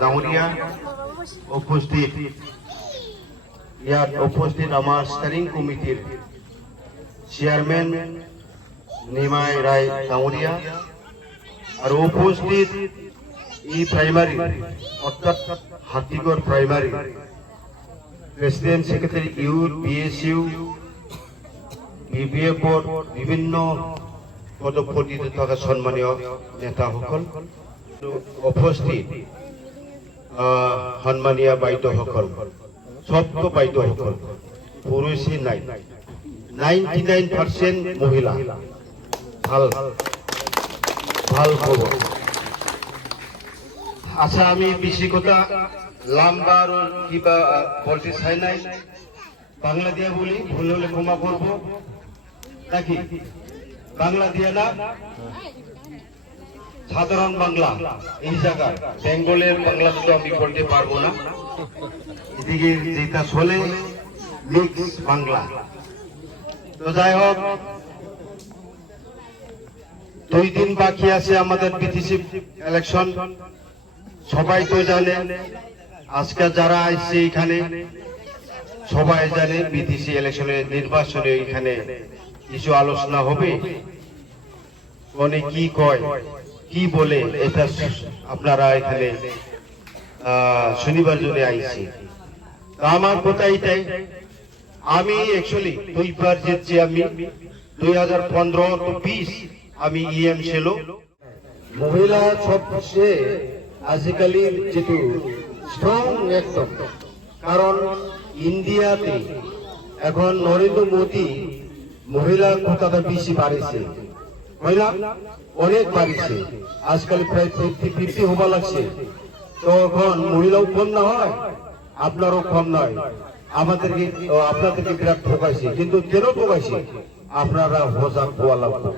ডাঙৰীয়া ইয়াত উপস্থিত আমাৰ ষ্টেৰিং কমিটিৰ চেয়াৰমেন নিমাই ৰায় ডাঙৰীয়া আৰু উপস্থিত প্রাইমারি অর্থাৎ Hatigarh primary president secretary youth BSU BBA board বিভিন্ন পদপদে থাকা সম্মানীয় নেতাসকল উপস্থিত সম্মানীয় বাইদেউসকল সবটো বাইদেউসকল পুৰুষেই নাই 99% মহিলা ভাল ভাল খবর। আচ্ছা আমি বেশি কথা লম্বা আর কিবা বলতে চাই নাই, বাংলা দিয়া বলি ভুল হলে ক্ষমা করবো নাকি? বাংলা দিয়া না সাধারণ বাংলা এই জায়গায় বেঙ্গলের বাংলা তো আমি বলতে পারবো না, এদিকে যেটা চলে মিক্স বাংলা। তো যাই হোক 2 দিন বাকি আছে আমাদের বিটিসি ইলেকশন। সবাই তো জানে, আজকে যারা আসছে এখানে সবাই জানে বিটিসি ইলেকশনের নির্বাচনে এখানে কিছু আলোচনা হবে, কোনে কি কয় কি বলে এটা আপনারা এখানে শনিবার জন্য আইছি। আমার কথা এটাই, আমি অ্যাকচুয়ালি 2 বার জিতছি, আমি 2015 to 20 আমি ইএম ছিল। মহিলা সবচেয়ে আজিকালি যেটু স্ট্রং একদম, কারণ ইন্ডিয়াতে এখন নরেন্দ্র মোদী মহিলা কোটাটা বেশি বাড়িছে, মহিলা অনেক বাড়িছে, আজকাল প্রায় 50-50 হবা লাগছে। তখন মহিলাও কম না হয়, আপনারও কম নয়। আপনাদেরকে বিরাট ঠকাইছে, কিন্তু কেন ঠকাইছে আপনারা হজাক হওয়া লাগবে,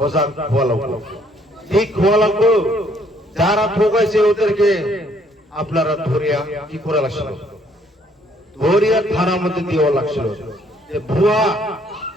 হজাক হওয়া লাগবে, ঠিক হওয়া লাগবে। যারা ঠকাইছে ওদেরকে আপনারা ধরিয়া কি করা লাগছিল, ধরিয়া থানার মধ্যে দেওয়া লাগছিল। ভুয়া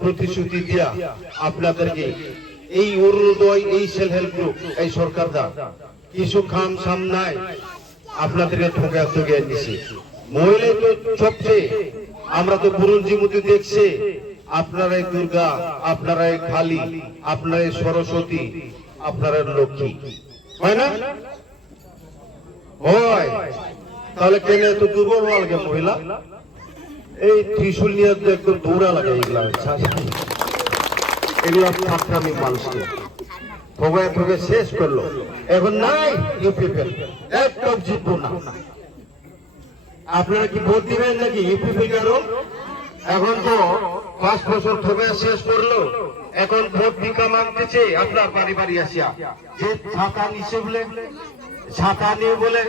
প্রতিশ্রুতি দিয়া আপনাদেরকে এই অরুণোদয়, এই সেলফ হেল্প গ্রুপ, এই সরকার দা কিছু খাম সাম নাই, আপনাদেরকে ঠকিয়ে দিছে। মহিলা তো সবচেয়ে, আমরা তো বুরুঞ্জি মধ্যে দেখছে আপনারাই দুর্গা, আপনারাই কালী, আপনারাই সরস্বতী, আপনারা লক্ষ্মী, হয় না? হয়, তাহলে কেন এত দুর্বল হওয়া লাগে মহিলা? এই ত্রিশূল নিয়ে একদম দৌড়া লাগে, এগুলা এগুলা ফাটরামি মানুষকে ঠগায় ঠগে শেষ করলো। এখন নাই ইউপিপিএল, একদম জিতবো না। আপনারা কি ভোট দিবেন নাকি ইউপিপিএল? এখন তো 5 বছর ঠগায় শেষ করলো, এখন ভোট ভিক্ষা মাগতেছে আপনার বাড়ি বাড়ি আসিয়া, যে ছাতা নিচে বলে, ছাতা নিয়ে বলে,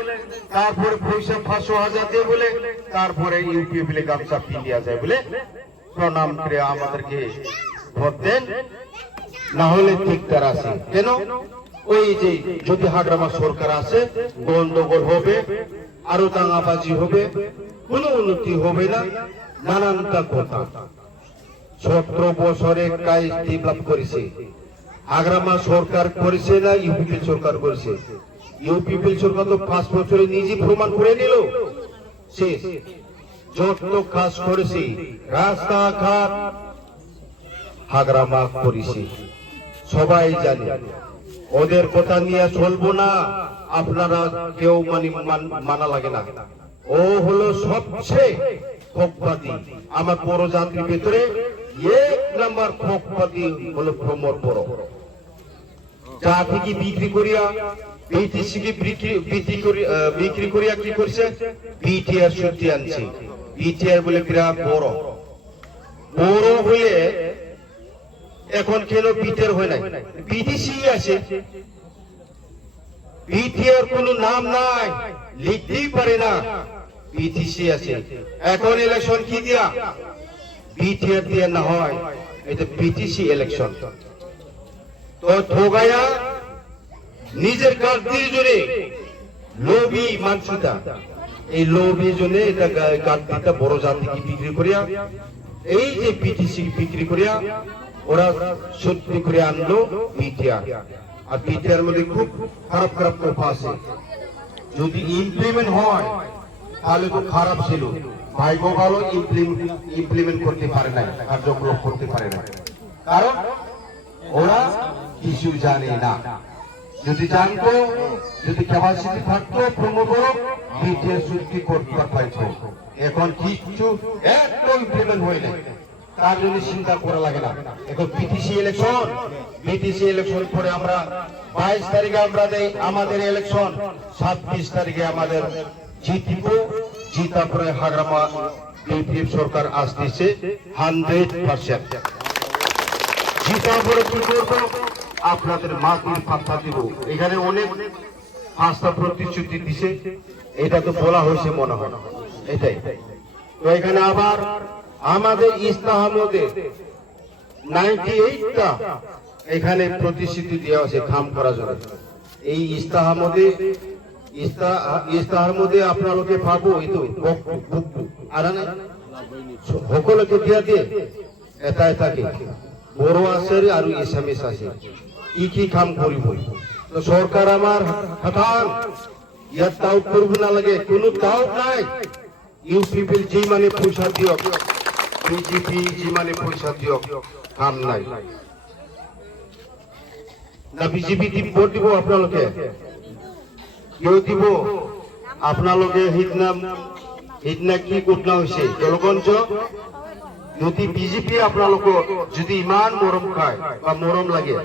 তারপরে পয়সা 500,000 দিয়ে বলে, তারপরে ইউপিপিএল গামছা পিলিয়া যায় বলে প্রণাম করে আমাদেরকে ভোট দেন, না হলে ঠিকঠাক আছে। কেন? ওই যে যদি হাগ্রামা সরকার আছে গন্ডগোল হবে, আরো দাঙ্গাবাজি হবে, কোনো উন্নতি হবে না, নানানটা কথা। 17 বছরে কাজ ডেভেলপ করেছে হাগ্রামা সরকার, করেছে না ইউপিপিএল সরকার করেছে? ইউপিপিএল সরকার তো 5 বছরে নিজে প্রমাণ করে নিল শেষ। যত কাজ করেছে রাস্তাঘাট হাগ্রামা করেছে, সবাই জানে। ওদের কথা নিয়ে চলবো না, আপনারা কেউ মানা লাগে না। ও হলো সবচেয়ে ঠকবাদী, আমার বড় জাতির ভিতরে 1 নাম্বার ঠকবাদী হলো ভ্রমর বড়। জাতিকে বিক্রি করিয়া, বিটিসিকে বিক্রি করিয়া কি করছে, বিটিআর সত্যি আনছে। বিটিআর বলে বিরাট বড়, বড় হয়ে এখন কেন বিটিআর হয় নাই, বিটিসি আছে। বিটিআর কোন নাম নাই, লিখতেই পারে না, বিটিসি আছে। এখন ইলেকশন কি দিয়া, বিটিআর দিয়া না হয়, এটা বিটিসি ইলেকশন। তো ঠগায়া নিজের কাজ দিয়ে জোরে লোভী মানসিকতা, এই লোভী জন্য এটা কার্ডটা বড় জাতিকে বিক্রি করিয়া, এই যে বিটিসি বিক্রি করিয়া ওরা সত্যি করে আনলো বিটিআর। আর বিটিআর মধ্যে খুব খারাপ খারাপ কথা আছে। যদি ইমপ্লিমেন্ট হয় তাহলে তো খারাপ ছিল, ভাগ্য ভালো ইমপ্লিমেন্ট করতে পারে না, কার্যক্রম করতে পারে না, কারণ ওরা কিছু জানে না। যদি জানতো, যদি ক্যাপাসিটি থাকতো প্রমোটর বিটিএস চুক্তি করতে পারতো। এখন কিছু একদম ইমপ্লিমেন্ট হয় না, তার জন্য চিন্তা করা লাগে না। এখন বিটিসি ইলেকশন পরে আমরা 22 তারিখে আমরা দেই আমাদের ইলেকশন, 26 তারিখে আমাদের জিতব, জিতা পরে হাগ্রামা বিপিএফ সরকার আসতেছে 100%। জিতা পরে কি করবো, আপনাদের মাটির পাত্তা দিব। এখানে অনেক পাঁচটা প্রতিশ্রুতি দিছে, এটা তো বলা হয়েছে মনে হয়, এটাই তো। এখানে আবার আমাদের ইস্তাহার মধ্যে 98টা এখানে প্রতিশ্রুতি দেওয়া আছে কাম করার জন্য। এই ইস্তাহার মধ্যে আপনালোকে পাবো এই তো আর সকলকে দিয়া দিয়ে এটাকে বড় আছে আর এসএমএস আছে কি কাম করিব। তো সরকার আমার হঠাৎ ইয়ার ডাউট করবো না লাগে, কোনো ডাউট নাই। ইউপিপিএল যে মানে পয়সা দিও, বিজেপি যে মানে পয়সা দিও, কাম নাই না। বিজেপি ভোট দিব আপনালোকে, কেউ দিব আপনালোকে হিতনা কি ঘটনা হয়েছে জলগঞ্জ। যদি বিজেপি আপনালোক যদি ইমান মরম খায় বা মরম লাগে,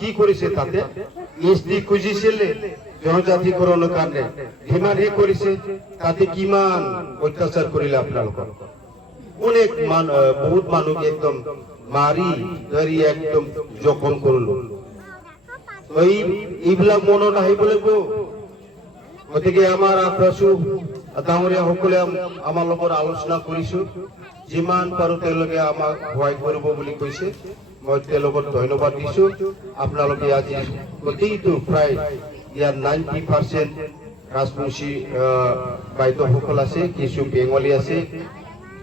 কি করেছে তাতে? এসটি খুঁজিছিল জনজাতিকরণের কারণে, ডিমান্ড করেছে, তাতে কিমান অত্যাচার করিলে আপনালোক। অনেক বহুত মানুষ একদম মারি ধরি একদম জখম করল। এইবিলাক মনত আহিব লাগিব। গতিকে আমাৰ আশাছো ডাঙৰীয়া সকলে আমাৰ লগত আলোচনা কৰিছো, যিমান পাৰো তেওঁলোকে আমাক সহায় কৰিব বুলি কৈছে। মই তেওঁলোকক ধন্যবাদ দিছো। আপোনালোকে আজি গোটেইটো প্ৰায় ইয়াৰ 90% ৰাজবংশী বাইদেউসকল আছে, কিছু বেংগলী আছে,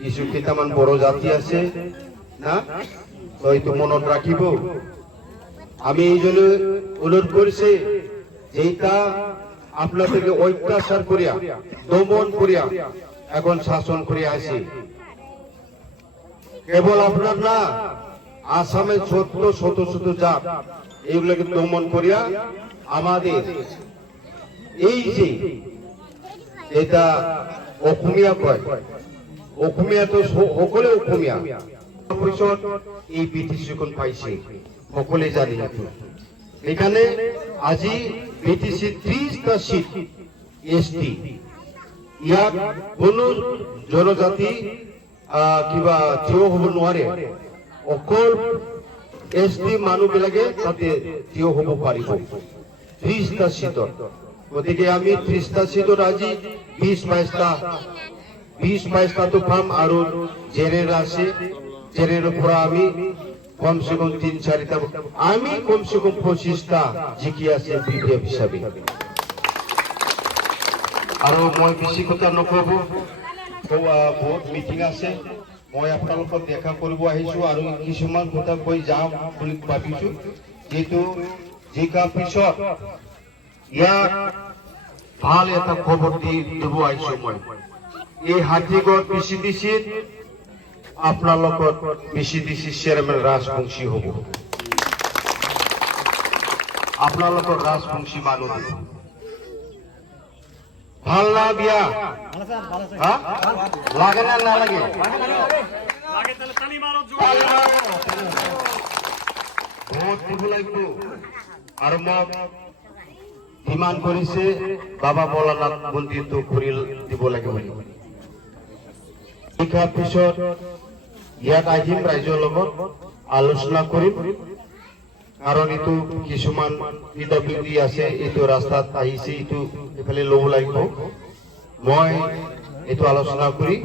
কিছু কেইটামান বড়ো জাতি আছে না, তো এইটো মনত ৰাখিব। আমি এই জন্য অনুরোধ করছি, যেটা আপনাদেরকে অত্যাচার করিয়া দমন করিয়া এখন শাসন করিয়া আছে, কেবল আপনার না, আসামে ছোট ছোট জাত এগুলোকে দমন করিয়া আমাদের এই যে এটা অসমীয়া কয়, অসমীয়া তো সকলে অসমীয়া পিছত এই বিটিসিখন পাইছে, সকলে জানি। এখানে আজি বিটিসি 30টা সিট এসটি, ইয়াত কোনো জনজাতি কিবা থিয় হব নোৱাৰে, অকল এসটি মানুহবিলাকে তাতে থিয় হব পাৰিব 30টা সিটত। গতিকে আমি 30টা সিটত আজি 20-22টাটো পাম, আৰু জেৰেৰ আছে, জেৰেৰ পৰা আমি কমসে কম 3-4টা, আমি কমসে কম 25টা জিকি আছে বিপিএফ হিসাবে। আৰু মই বেছি কথা নকব, বহুত মিটিং আছে, মই আপোনালোকক দেখা কৰিব আহিছো আৰু কিছুমান কথা কৈ যাম বুলি ভাবিছো। যেহেতু জিকাৰ পিছত ইয়াত ভাল এটা খবৰ দিব আহিছো মই। এই হাতীগড় পিচিডিচিত আপোনালোকৰ পিচিডিচি চেয়াৰমেন ৰাজবংশী হ'ব, আপোনালোকৰ ৰাজবংশী মানুহ। ভাল না বিয়া লাগে না নালাগে? ভোট দিব লাগিব। আৰু মোক ডিমান্ড কৰিছে বাবা ভোলানাথ মন্দিৰটো ঘূৰি দিব লাগে বুলি। শিক্ষাৰ পিছত ইয়াত আহিম, ৰাইজৰ লগত আলোচনা কৰিম, কাৰণ এইটো কিছুমান পিডব্লিউডি আছে, এইটো ৰাস্তাত আহিছে, এইটো এইফালে ল'ব লাগিব। মই এইটো আলোচনা কৰি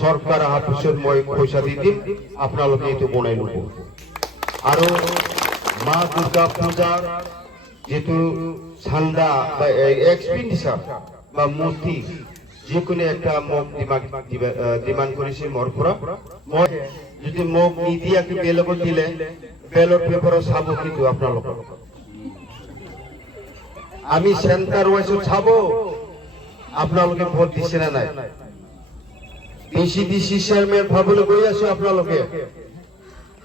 চৰকাৰ অহাৰ পিছত মই পইচা দি দিম, আপোনালোকে এইটো বনাই ল'ব। আৰু মা দুৰ্গা পূজাৰ যেটো চান্দা বা এক্সপেন্ডিচাৰ বা মূৰ্তি যিকোনো একটা মোক ডিমান্ড কৰিছে মোৰ পৰা। মই যদি মোক নিদিয়াকে বেলেগত দিলে বেলট পেপাৰত চাব কিন্তু আপোনালোকক। আমি সেন্টার ওয়াইজ চাব আপোনালোকে ভোট দিছে না নাই ডিসি চেয়ারম্যান ভাবলে গৈ আছো আপোনালোকে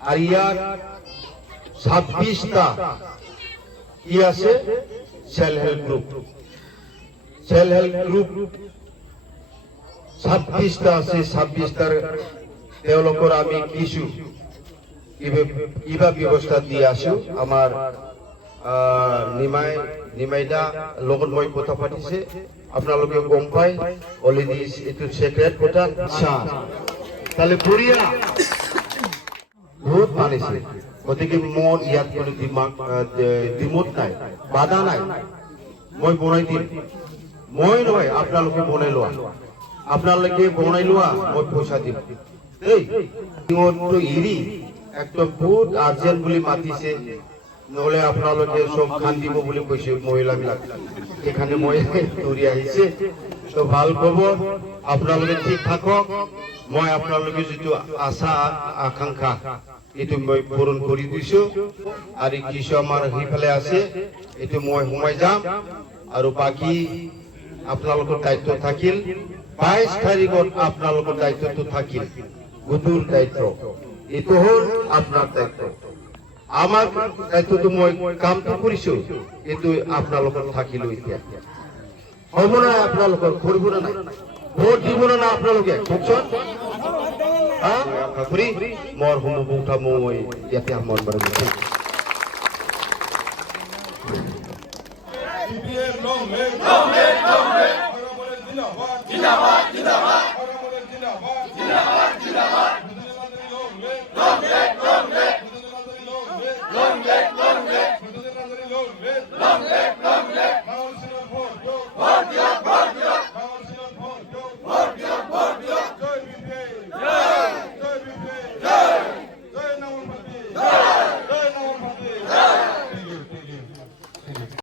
আর ইয়াত 26টা কি আছে সেলফ হেল্প গ্রুপ 26টা আছে 26টার তেওঁলোকৰ আমি কিছু কিবা ব্যৱস্থা দি আছো আমাৰ নিমাইদা লগত মই কথা পাতিছে আপোনালোকে গম পাই অলৰেডি এটো সেক্ৰেট কথা আচ্ছা তাহলে বঢ়িয়া বহুত মানিছে গতিকে মোৰ ইয়াত কোনো দিমত নাই বাধা নাই মই বনাই দিম মই নহয় আপোনালোকে বনাই লোৱা আপোনালোকে বনাই লোৱা মই পইচা দিম এই দিমতটো ইৰি একদম বহুত আৰ্জেন্ট বুলি মাতিছে নহলে আপোনালোকে সব খান দিব বুলি কৈছে মহিলাবিলাক এখানে মই দৌৰি আহিছে তো ভাল খবৰ আপোনালোকে ঠিক থাকক মই আপোনালোকে যেটো আশা আকাংক্ষা এটো মই পূৰণ কৰি দিছো আৰু কিছু আমাৰ হিফালে আছে এটো মই সোমাই যাম আৰু বাকি আপোনালোকৰ দায়িত্ব থাকিল 22 তাৰিখত আপোনালোকৰ দায়িত্বটো থাকিল গুৰুৰ দায়িত্ব এটো হল আপোনাৰ দায়িত্ব আমার দায়িত্বটো মই কামটো কৰিছো এটো আপোনালোকৰ থাকিল এতিয়া হ'ব না আপোনালোকৰ কৰিব না নাই ভোট দিব না আপোনালোকে বুকছন ফ্রি মোৰ হুমুটা মই ইয়াতে মোৰ বাৰে জিন্দাবাদ জিন্দাবাদ